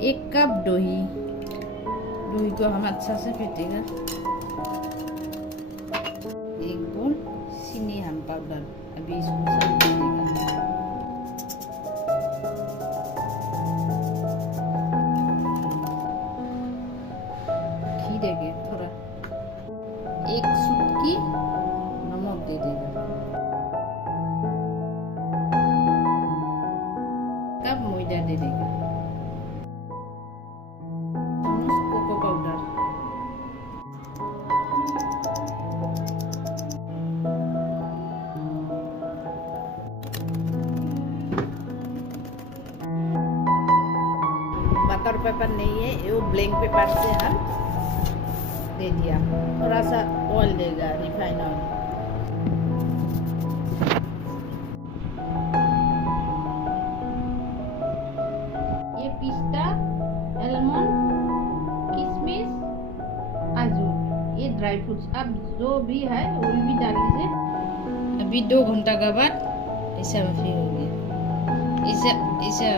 1 cup दही। दही को हम अच्छा से फेंटेगा। 1 बोल चीनी हम पाउडर, अभी इसको सब देगा। घी देंगे थोड़ा, 1 चुटकी नमक दे देगा। कप मैदा दे देगा। कोको पाउडर, बटर पेपर नहीं है, ये ब्लैंक पेपर से हम दे दिया। थोड़ा सा ऑयल देगा, रिफाइन ऑयल। ये पिस्ता, आलमंड, किशमिश, काजू, ये ड्राई फ्रूट्स अब जो भी है वो भी डाल लीजिए। अभी 2 घंटा के बाद ऐसा फिर हो गया। ऐसा ऐसा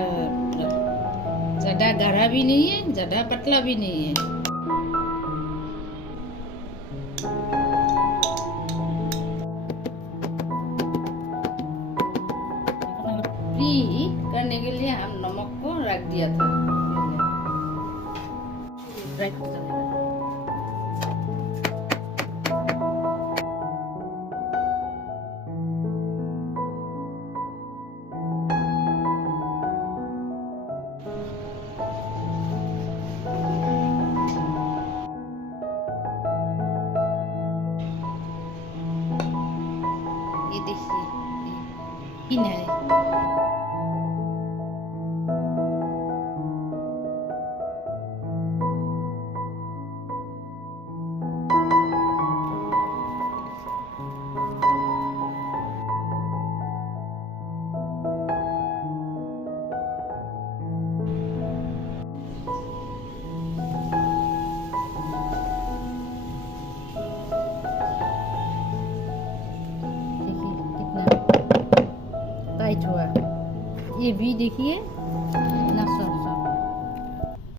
ज़्यादा गाढ़ा भी नहीं है, ज़्यादा पतला भी नहीं है। फ्री करने के लिए हम नमक को रख दिया था। ड्राई फ्रूट डालेगा। ये देखिए, इन है। देखिए कितना टाइट हुआ। ये भी देखिए